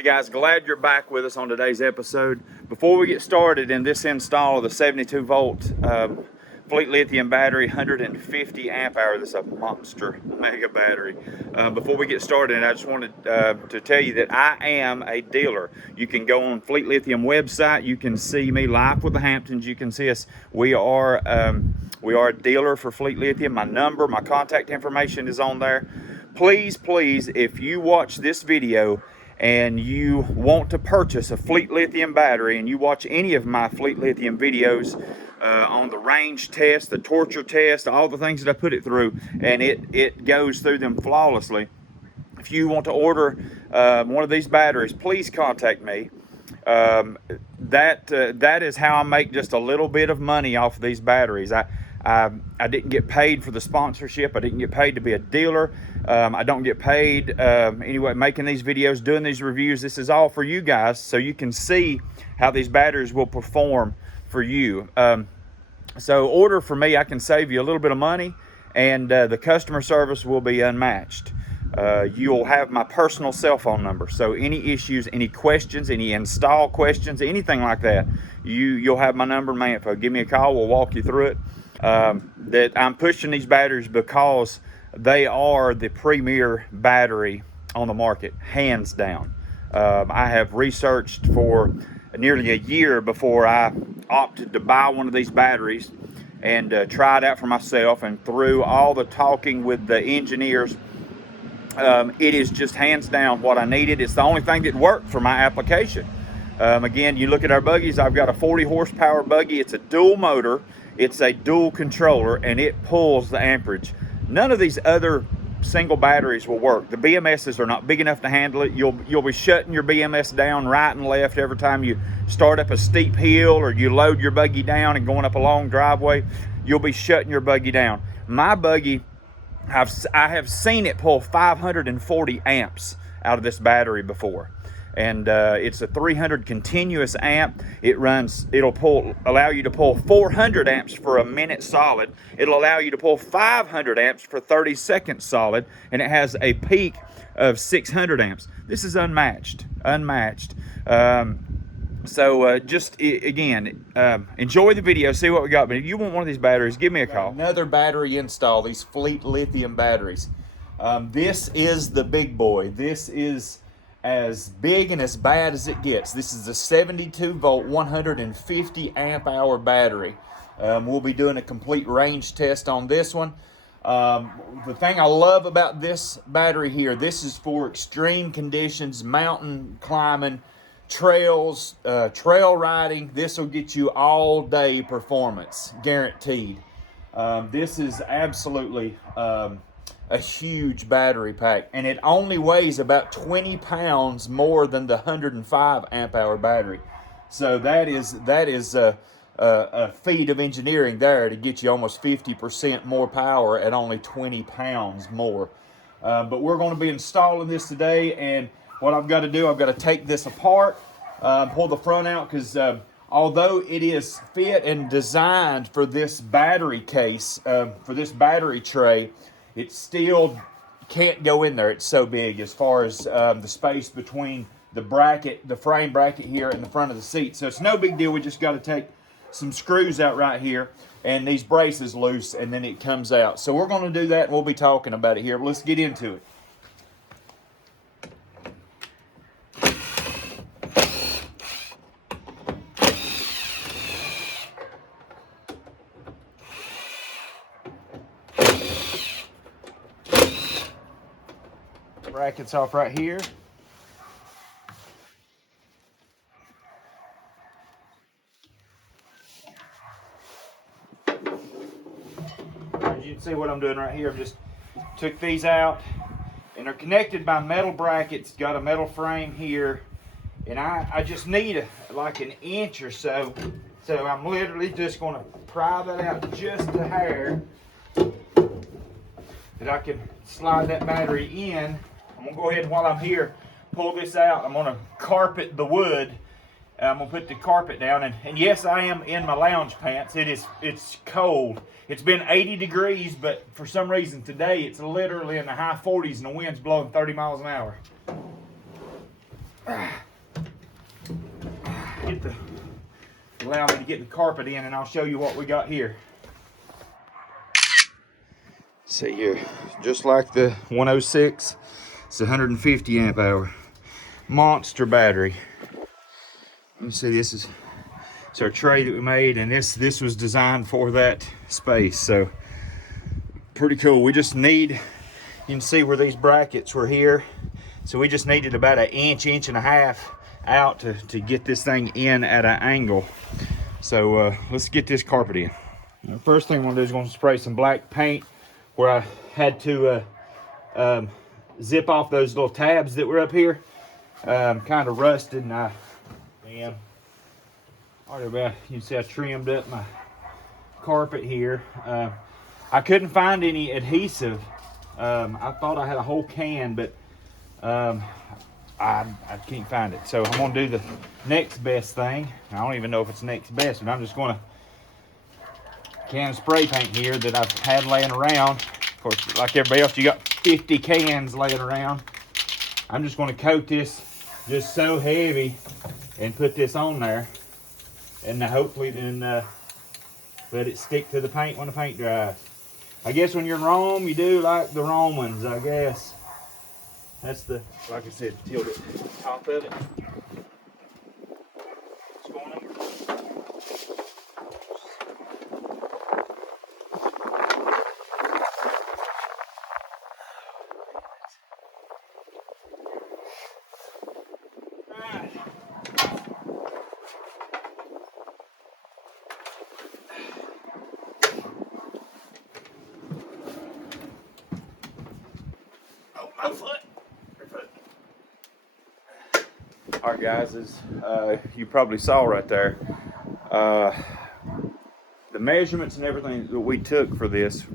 Hey guys, glad you're back with us on today's episode. Before we get started in this install of the 72 volt FleetLithium battery, 150 amp hour, this is a monster mega battery. Before we get started, I just wanted to tell you that I am a dealer. You can go on FleetLithium website, you can see me live with the Hamptons, you can see us. We are a dealer for FleetLithium. My number, my contact information is on there. Please, if you watch this video and you want to purchase a FleetLithium battery, and you watch any of my FleetLithium videos on the range test, the torture test, all the things that I put it through, and it goes through them flawlessly. If you want to order one of these batteries, please contact me. That is how I make just a little bit of money off of these batteries. I didn't get paid for the sponsorship. I didn't get paid to be a dealer. I don't get paid anyway making these videos, doing these reviews. This is all for you guys, so you can see how these batteries will perform for you. So order from me, I can save you a little bit of money, and the customer service will be unmatched. You'll have my personal cell phone number, so any issues, any questions, any install questions, anything like that, you'll have my number and my info. Give me a call, we'll walk you through it. That I'm pushing these batteries because they are the premier battery on the market, hands down. I have researched for nearly a year before I opted to buy one of these batteries and try it out for myself, and through all the talking with the engineers, it is just hands down what I needed. It's the only thing that worked for my application. Again, you look at our buggies, I've got a 40 horsepower buggy. It's a dual motor, it's a dual controller, and it pulls the amperage. None of these other single batteries will work. The BMSs are not big enough to handle it. You'll be shutting your BMS down right and left every time you start up a steep hill, or you load your buggy down and going up a long driveway. You'll be shutting your buggy down. My buggy, I have seen it pull 540 amps out of this battery before, and it's a 300 continuous amp. It'll allow you to pull 400 amps for a minute solid. It'll allow you to pull 500 amps for 30 seconds solid, and it has a peak of 600 amps. This is unmatched. Again, enjoy the video, see what we got. But if you want one of these batteries, give me a call. Another battery install, these FleetLithium batteries. This is the big boy. This is as big and as bad as it gets. This is a 72 volt, 150 amp hour battery. We'll be doing a complete range test on this one. The thing I love about this battery here, this is for extreme conditions, mountain climbing, trails, trail riding. This will get you all day performance, guaranteed. This is absolutely a huge battery pack, and it only weighs about 20 pounds more than the 105 amp hour battery. So that is a feat of engineering there to get you almost 50% more power at only 20 pounds more. But we're going to be installing this today, and what I've got to do, I've got to take this apart, pull the front out, because although it is fit and designed for this battery case, for this battery tray, it still can't go in there. It's so big as far as the space between the bracket, the frame bracket here, and the front of the seat. So it's no big deal. We just got to take some screws out right here and these braces loose, and then it comes out. So we're going to do that, and we'll be talking about it here. But let's get into it. Brackets off right here. As you can see what I'm doing right here, I've just took these out, and they're connected by metal brackets. Got a metal frame here, and I just need like an inch or so. So I'm literally just going to pry that out just a hair, that I can slide that battery in. I'm going to go ahead and, while I'm here, pull this out. I'm going to carpet the wood. I'm going to put the carpet down. And yes, I am in my lounge pants. It's cold. It's been 80 degrees, but for some reason today it's literally in the high 40s and the wind's blowing 30 miles an hour. Allow me to get the carpet in, and I'll show you what we got here. See here, just like the 106, it's 150 amp hour monster battery. Let me see, this is it's our tray that we made, and this was designed for that space, so pretty cool. We just need, you can see where these brackets were here, so we just needed about an inch and a half out to get this thing in at an angle. So let's get this carpet in. The first thing I'm gonna do is gonna spray some black paint where I had to zip off those little tabs that were up here. Kind of rusted, and you can see I trimmed up my carpet here. I couldn't find any adhesive. I thought I had a whole can, but I can't find it. So I'm gonna do the next best thing. I don't even know if it's next best, but I'm just gonna can of spray paint here that I've had laying around. Of course, like everybody else, you got 50 cans laying around. I'm just gonna coat this just so heavy and put this on there, and hopefully then let it stick to the paint when the paint dries. I guess when you're in Rome, you do like the Romans, I guess. That's the, like I said, tilt it top of it. What's going on? My foot. All right, guys, as you probably saw right there, the measurements and everything that we took for this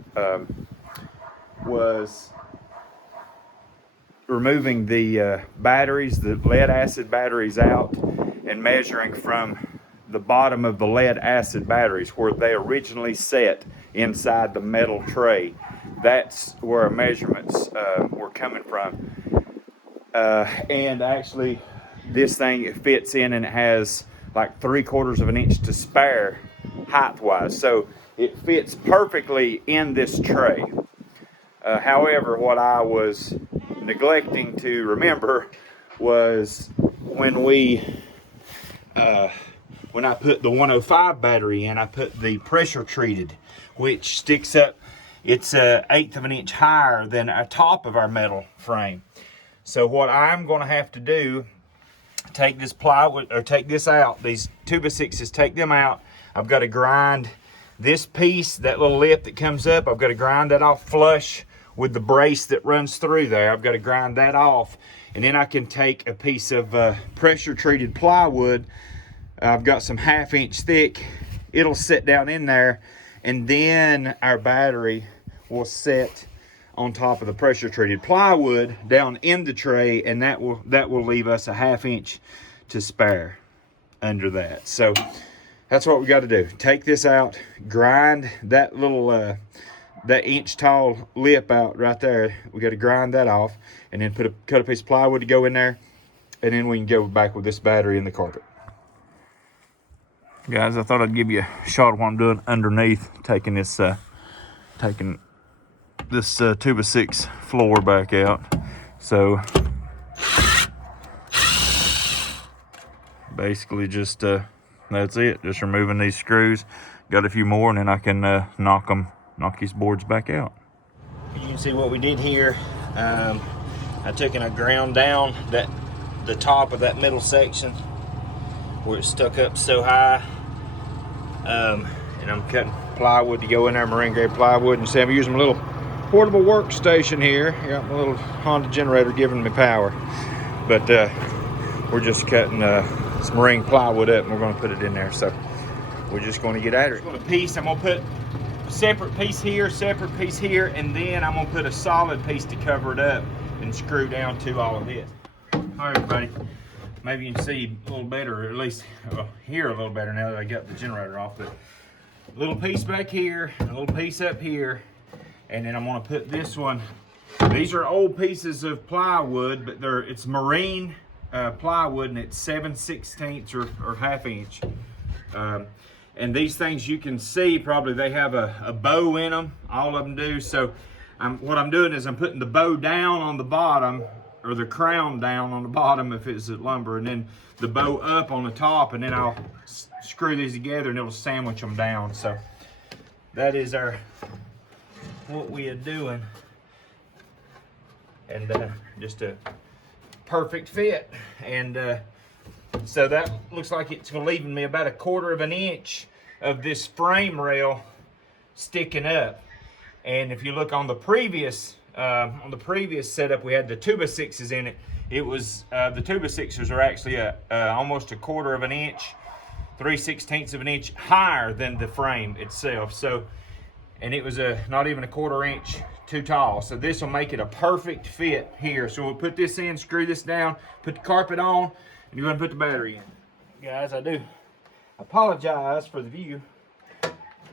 was removing the batteries, the lead acid batteries out, and measuring from the bottom of the lead acid batteries where they originally set inside the metal tray. That's where our measurements were coming from. And actually, this thing, it fits in and it has like 3/4 of an inch to spare height wise. So it fits perfectly in this tray. However, what I was neglecting to remember was when I put the 105 battery in, I put the pressure treated, which sticks up, it's 1/8 of an inch higher than the top of our metal frame. So what I'm gonna have to do, take this plywood, or take this out, these 2x6s, take them out. I've got to grind this piece, that little lip that comes up, I've got to grind that off flush with the brace that runs through there. I've got to grind that off, and then I can take a piece of pressure treated plywood. I've got some 1/2 inch thick. It'll sit down in there, and then our battery will set on top of the pressure treated plywood down in the tray, and that will leave us a 1/2 inch to spare under that. So that's what we got to do. Take this out, grind that little that inch tall lip out right there. We got to grind that off, and then cut a piece of plywood to go in there, and then we can go back with this battery in the carpet. Guys, I thought I'd give you a shot of what I'm doing underneath, taking this 2x6 floor back out. So basically just that's it, just removing these screws. Got a few more, and then I can knock these boards back out. You can see what we did here. I took and I ground down the top of that middle section where it stuck up so high, and I'm cutting plywood to go in there, marine grade plywood. And see, I'm using my little portable workstation here. I got my little Honda generator giving me power, but we're just cutting some marine plywood up, and we're going to put it in there. So we're just going to get at it. I'm going to put a separate piece here, and then I'm going to put a solid piece to cover it up and screw down to all of this. All right, everybody. Maybe you can see a little better, or at least hear a little better now that I got the generator off. But a little piece back here, a little piece up here, and then I'm going to put this one. These are old pieces of plywood, but it's marine plywood, and it's 7/16 or 1/2 inch. And these things, you can see probably they have a bow in them. All of them do. So what I'm doing is I'm putting the bow down on the bottom, or the crown down on the bottom if it's lumber, and then the bow up on the top, and then I'll screw these together and it'll sandwich them down. So that is what we are doing, and just a perfect fit. And so that looks like it's leaving me about 1/4 of an inch of this frame rail sticking up. And if you look on the previous setup, we had the 2x6s in it. It was the 2x6s are actually almost 1/4 of an inch, 3/16 of an inch higher than the frame itself. So, and it was not even 1/4 inch too tall. So this will make it a perfect fit here. So we'll put this in, screw this down, put the carpet on, and you're gonna put the battery in. Guys, I do apologize for the view,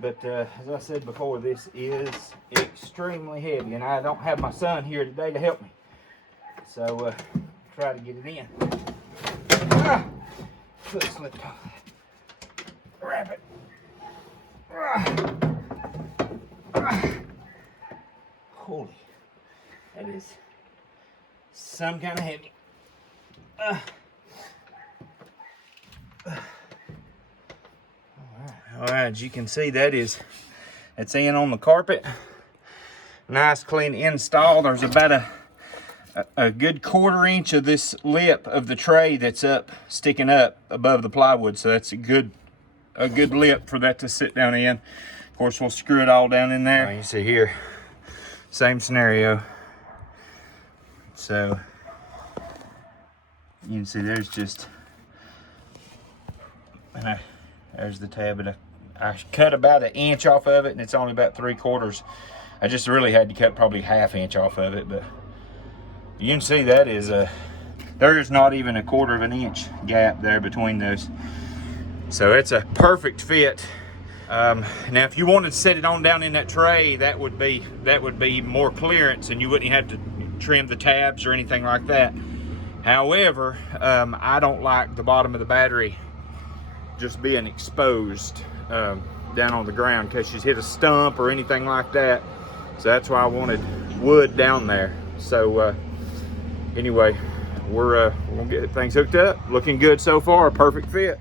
but as I said before, this is extremely heavy, and I don't have my son here today to help me. So try to get it in. Foot slipped off. Grab it. Holy, that is some kind of heavy. All right, as you can see, it's in on the carpet. Nice clean install. There's about a good 1/4 inch of this lip of the tray that's sticking up above the plywood. So that's a good lip for that to sit down in. Of course, we'll screw it all down in there. You see here, same scenario. So you can see there's just, and there's the tab, but I cut about 1 inch off of it, and it's only about 3/4. I just really had to cut probably 1/2 inch off of it, but you can see that is there's not even 1/4 of an inch gap there between those. So it's a perfect fit. Now, if you wanted to set it on down in that tray, that would be more clearance, and you wouldn't have to trim the tabs or anything like that. However, I don't like the bottom of the battery just being exposed down on the ground in case she's hit a stump or anything like that. So that's why I wanted wood down there. So anyway, we're gonna get things hooked up. Looking good so far, perfect fit.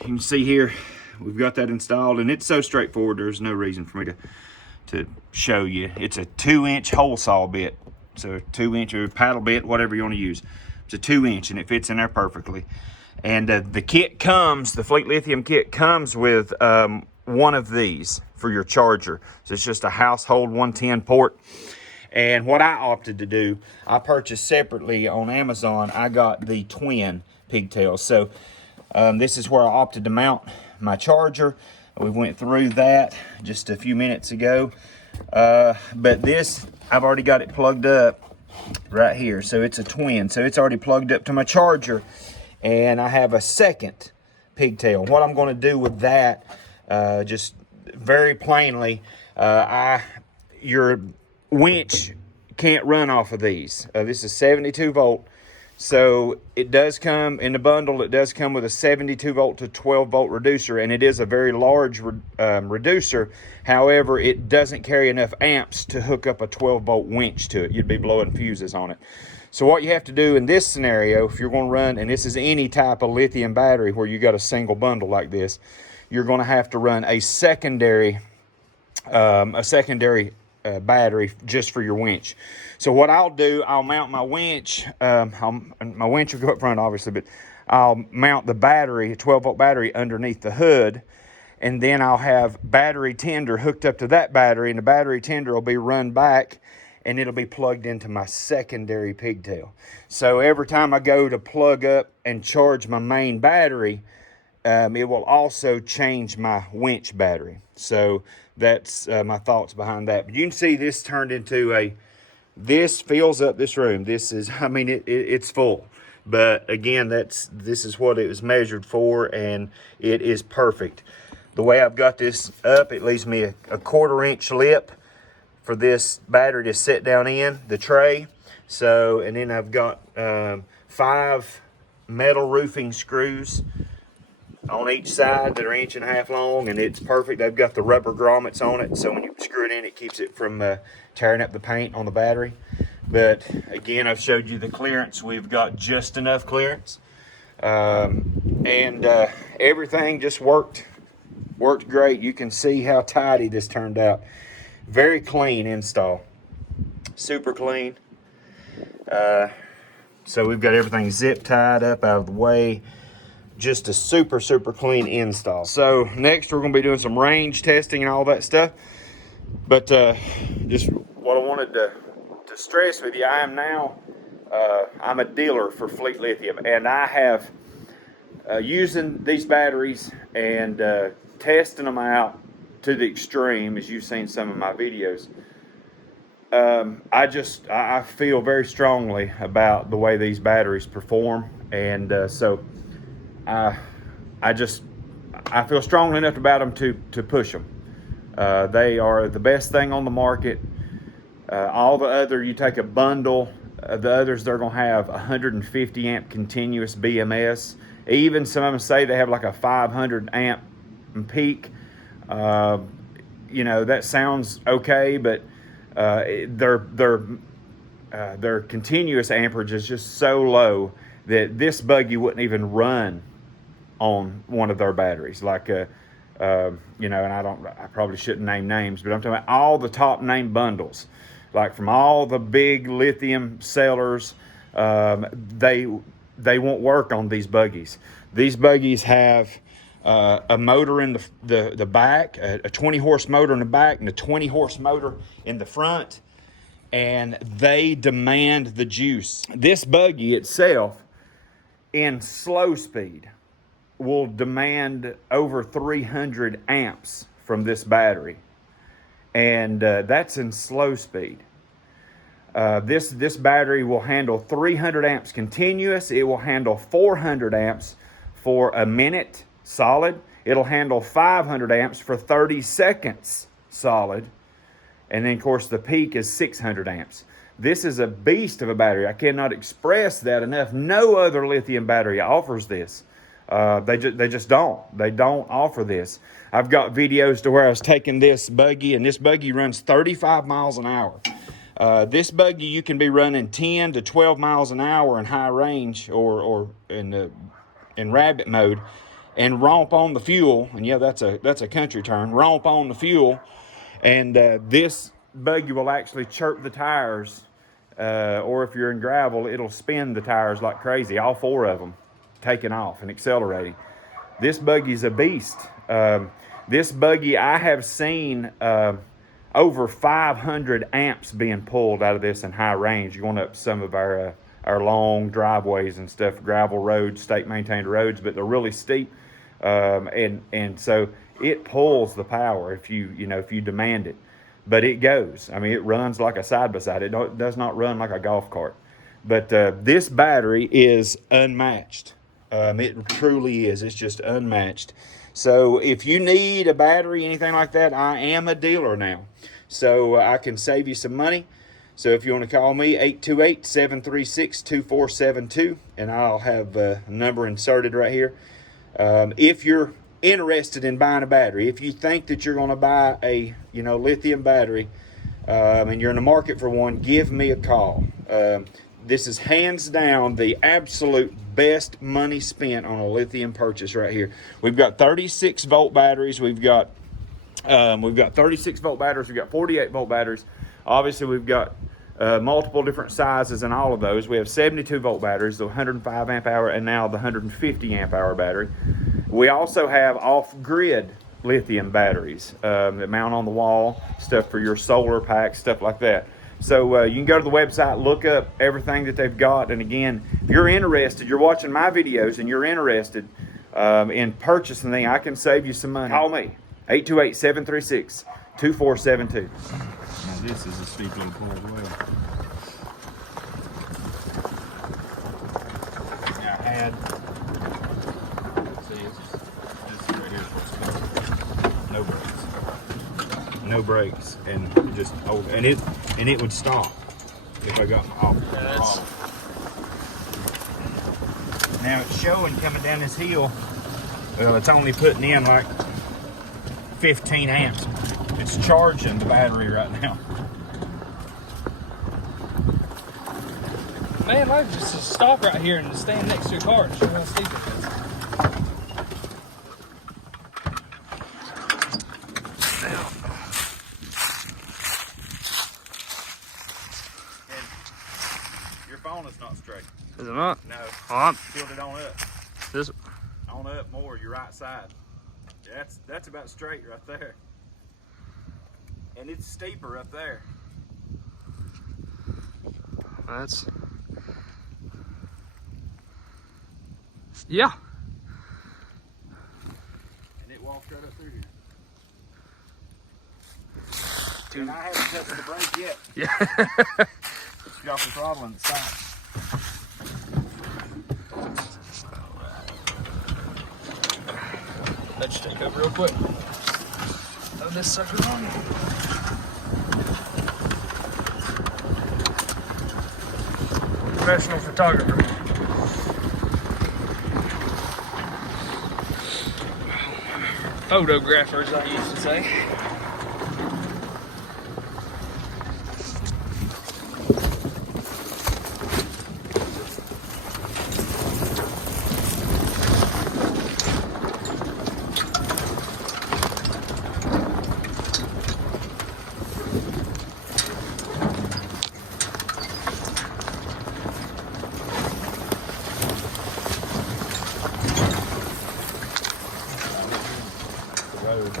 You can see here, we've got that installed, and it's so straightforward, there's no reason for me to show you. It's a 2-inch hole saw bit. So a 2-inch or paddle bit, whatever you want to use. It's a 2-inch, and it fits in there perfectly. And the kit comes, the FleetLithium kit comes with one of these for your charger. So it's just a household 110 port. And what I opted to do, I purchased separately on Amazon, I got the twin pigtails. So this is where I opted to mount my charger. We went through that just a few minutes ago. But this, I've already got it plugged up right here. So it's a twin. So it's already plugged up to my charger. And I have a second pigtail. What I'm going to do with that, just very plainly, your winch can't run off of these. This is 72 volt. So it does come in the bundle. It does come with a 72 volt to 12 volt reducer, and it is a very large reducer. However, it doesn't carry enough amps to hook up a 12 volt winch to it. You'd be blowing fuses on it. So what you have to do in this scenario, if you're going to run, and this is any type of lithium battery where you got a single bundle like this, you're going to have to run a secondary battery just for your winch. So what I'll do, I'll mount my winch. My winch will go up front, obviously, but I'll mount the battery, a 12 volt battery, underneath the hood, and then I'll have battery tender hooked up to that battery, and the battery tender will be run back, and it'll be plugged into my secondary pigtail. So every time I go to plug up and charge my main battery, it will also change my winch battery. So that's my thoughts behind that. But you can see this turned into this fills up this room. This is, I mean, it's full. But again, this is what it was measured for, and it is perfect. The way I've got this up, it leaves me a 1/4 inch lip for this battery to sit down in the tray. So, and then I've got 5 metal roofing screws on each side that are 1.5 inches long, and it's perfect. They've got the rubber grommets on it, so when you screw it in, it keeps it from tearing up the paint on the battery. But again, I've showed you the clearance. We've got just enough clearance, and everything just worked great. You can see how tidy this turned out. Very clean install, super clean. So we've got everything zip tied up out of the way. Just a super clean install. So next we're going to be doing some range testing and all that stuff. But just what I wanted to stress with you, I'm a dealer for FleetLithium, and I have using these batteries and testing them out to the extreme, as you've seen some of my videos. I feel very strongly about the way these batteries perform, and so I feel strongly enough about them to push them. They are the best thing on the market. All the other, you take a bundle of the others, they're gonna have 150 amp continuous BMS. Even some of them say they have like a 500 amp peak. You know, that sounds okay, but their continuous amperage is just so low that this buggy wouldn't even run on one of their batteries. Like, you know, and I probably shouldn't name names, but I'm talking about all the top name bundles, like from all the big lithium sellers. They won't work on these buggies. These buggies have a motor in the back, a 20 horse motor in the back, and a 20 horse motor in the front, and they demand the juice. This buggy itself, in slow speed, will demand over 300 amps from this battery, and that's in slow speed. This battery will handle 300 amps continuous. It will handle 400 amps for a minute solid. It'll handle 500 amps for 30 seconds solid. And then, of course, the peak is 600 amps. This is a beast of a battery. I cannot express that enough. No other lithium battery offers this. They just don't. They don't offer this. I've got videos to where I was taking this buggy, and this buggy runs 35 miles an hour. This buggy, you can be running 10 to 12 miles an hour in high range or in rabbit mode, and romp on the fuel. And yeah, that's a country term. Romp on the fuel, and this buggy will actually chirp the tires, or if you're in gravel, it'll spin the tires like crazy. All four of them taking off and accelerating. This buggy's a beast. This buggy, I have seen over 500 amps being pulled out of this in high range, going up some of our long driveways and stuff, gravel roads, state maintained roads, but they're really steep, and so it pulls the power if you demand it. But it goes. I mean, it runs like a side-by-side. It does not run like a golf cart. But this battery is unmatched. It truly is. It's just unmatched. So if you need a battery, anything like that, I am a dealer now. So I can save you some money. So if you want to call me, 828-736-2472, and I'll have a number inserted right here. If you're interested in buying a battery, if you think that you're going to buy a lithium battery, and you're in the market for one, give me a call. This is hands down the absolute best money spent on a lithium purchase right here. We've got 36 volt batteries. We've got 36 volt batteries. We've got 48 volt batteries. Obviously, we've got multiple different sizes in all of those. We have 72 volt batteries, the 105 amp hour, and now the 150 amp hour battery. We also have off-grid lithium batteries that mount on the wall, stuff for your solar packs, stuff like that. So you can go to the website, look up everything that they've got. And again, if you're interested, you're watching my videos and you're interested in purchasing things, I can save you some money. Call me, 828-736-2472. Now this is a steep little pull as well. Now add, see, this right here is No brakes. No brakes, and just and it would stop if I got off. Now it's showing coming down this hill. Well, it's only putting in like 15 amps. It's charging the battery right now. Man, I just stop right here and stand next to a car and show how steep it is. And your phone is not straight. Is it not? No. Oh, Tilt it on up. this. On up more, your right side. That's about straight right there. And it's steeper up there. That's. Yeah. And it walks right up through here. Dude. And I haven't touched the brake yet. Yeah. It's got the throttle and it stops. Let's take over real quick. Throw this sucker on. Professional photographer. Photographers, I used to say. Road.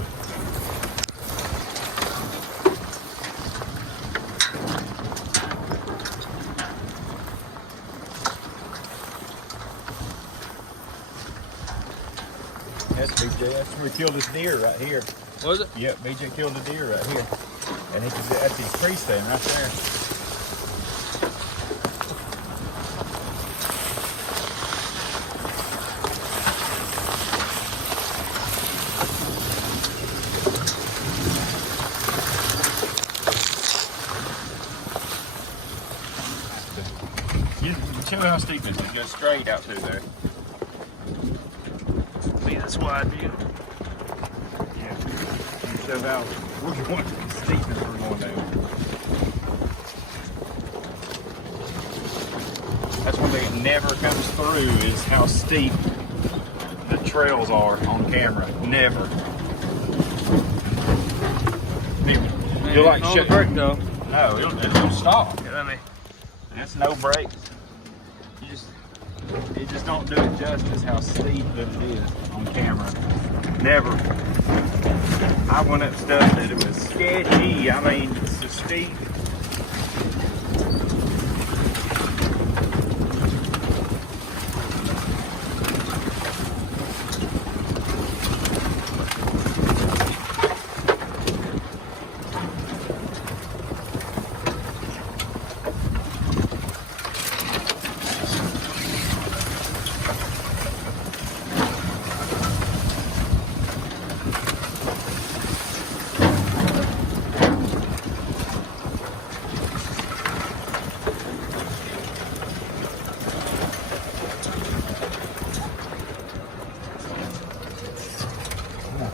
That's BJ. That's where he killed his deer right here. Was it? Yep, BJ killed a deer right here. And that's his tree stand right there. You show how steep it is. It goes straight out through there. See this wide view. Yeah. You show how we're going steep as we're going down. That's one thing that never comes through is how steep the trails are on camera. Never. You'll like on shut the brake though. No, it'll stop. Yeah, let me. That's no brakes. It just don't do it justice how steep that it is on camera. Never. I went up stuff that it was sketchy. I mean, it's so steep.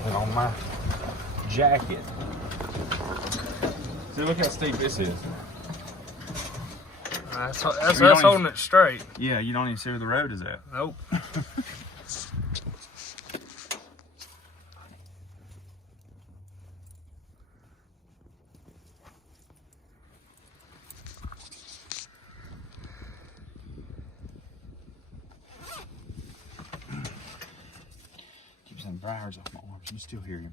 On my jacket. See, look how steep this is. That's You us don't holding it straight. Yeah, you don't even see where the road is at. Nope. Keep some briars off my arms. You still hear him.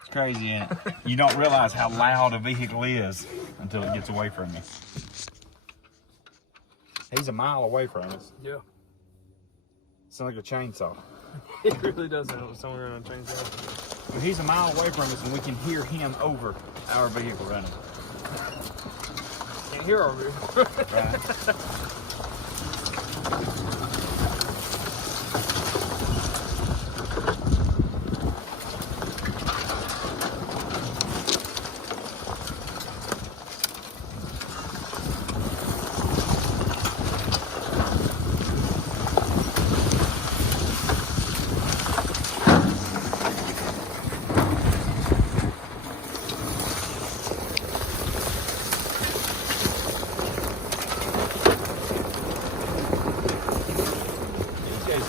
It's crazy, ain't it? You don't realize how loud a vehicle is until it gets away from you. He's a mile away from us. Yeah. Sounds like a chainsaw. It really does sound like somewhere on a chainsaw. But he's a mile away from us and we can hear him over our vehicle running. Can't hear our vehicle. Right?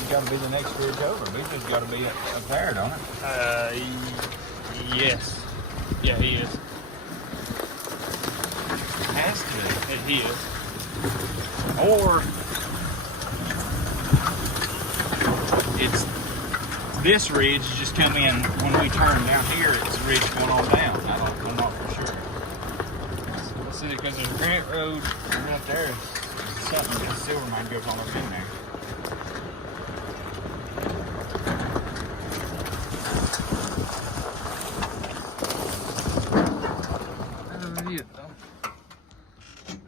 has got to be the next ridge over. Beasley's got to be up there, don't it? Yes. Yeah, he is. Has to be. He is. Or it's this ridge just come in when we turn down here. It's a ridge going on down. I'm not for sure. Let's see, because there's Grant Road. Right there, something. The silver mine goes on up in there.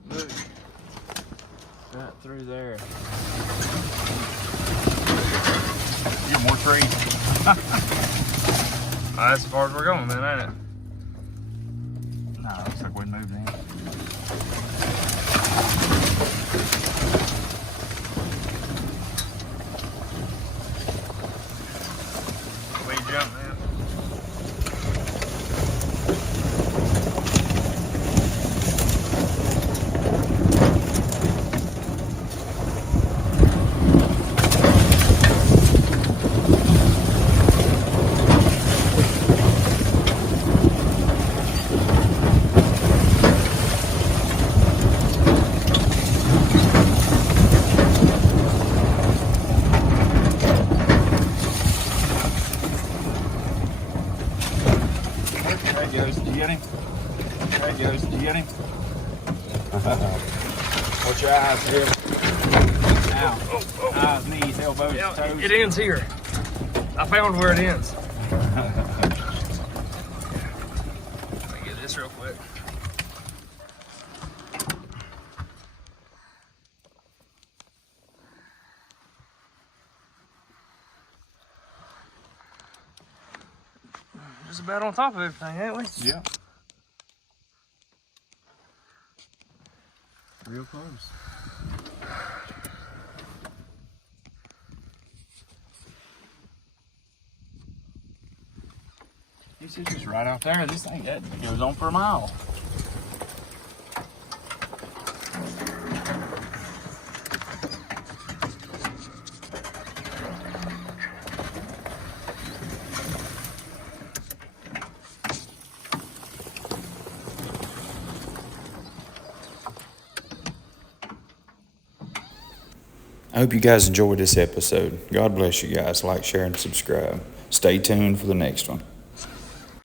Look, right through there. You more trees. That's as far as we're going, then, ain't it? No, it looks like we moved in. We jump, man. There he goes. Did you get him? There he goes. Did you get him? Watch your eyes, Bill. Ow. Eyes, knees, elbows, toes. It ends here. I found where it ends. Let me get this real quick. Just about on top of everything, ain't we? Yeah. Real close. This is just right out there. This thing that goes on for a mile. I hope you guys enjoyed this episode. God bless you guys. Like, share, and subscribe. Stay tuned for the next one.